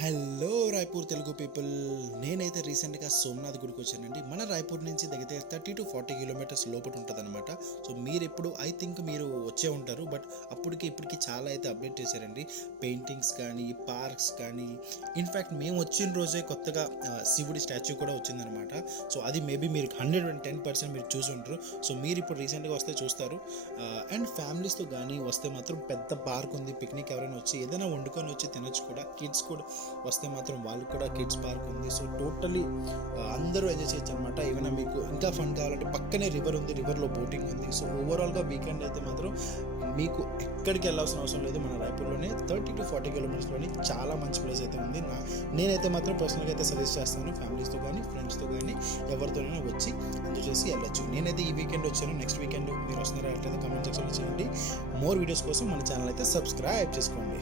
Hello Raipur Telugu people. నేనైతే రీసెంట్గా సోమనాథ్ గుడికి వచ్చానండి. మన రాయ్పూర్ నుంచి దగ్గర 30 to 40 కిలోమీటర్స్ లోపల ఉంటుంది అనమాట. సో మీరు ఎప్పుడు ఐ థింక్ మీరు వచ్చే ఉంటారు, బట్ ఇప్పటికి చాలా అయితే అప్డేట్ చేశారండి. పెయింటింగ్స్ కానీ, పార్క్స్ కానీ, ఇన్ఫ్యాక్ట్ మేము వచ్చిన రోజే కొత్తగా శివుడి స్టాచ్యూ కూడా వచ్చిందనమాట. సో అది మేబీ మీరు 110% మీరు చూసి ఉంటారు. సో మీరు ఇప్పుడు రీసెంట్గా వస్తే చూస్తారు. అండ్ ఫ్యామిలీస్తో కానీ వస్తే మాత్రం పెద్ద పార్క్ ఉంది. పిక్నిక్ ఎవరైనా వచ్చి ఏదైనా వండుకొని వచ్చి తినొచ్చు కూడా. కిడ్స్ కూడా వస్తే మాత్రం వాళ్ళకి కూడా కిడ్స్ పార్క్ ఉంది. సో టోటలీ అందరూ ఎంజాయ్ చేయొచ్చు అనమాట. ఏమైనా మీకు ఇంకా ఫన్ కావాలంటే పక్కనే రివర్ ఉంది, రివర్లో బోటింగ్ ఉంది. సో ఓవరాల్గా వీకెండ్ అయితే మాత్రం మీకు ఎక్కడికి వెళ్ళాల్సిన అవసరం లేదు. మన రాయ్పూర్లోనే 30 to 40 కిలోమీటర్స్లోని చాలా మంచి ప్లేస్ అయితే ఉంది. నేనైతే మాత్రం పర్సనల్గా అయితే సజెస్ట్ చేస్తాను. ఫ్యామిలీస్తో కానీ, ఫ్రెండ్స్తో కానీ, ఎవరితోనైనా వచ్చి ఎంజాయ్ చేసి వెళ్ళొచ్చు. నేనైతే ఈ వీకెండ్ వచ్చాను. నెక్స్ట్ వీకెండ్ మీరు వస్తున్నారా అట్లయితే కామెంట్ సెక్షన్లో చేయండి. మోర్ వీడియోస్ కోసం మన ఛానల్ అయితే సబ్స్క్రైబ్ చేసుకోండి.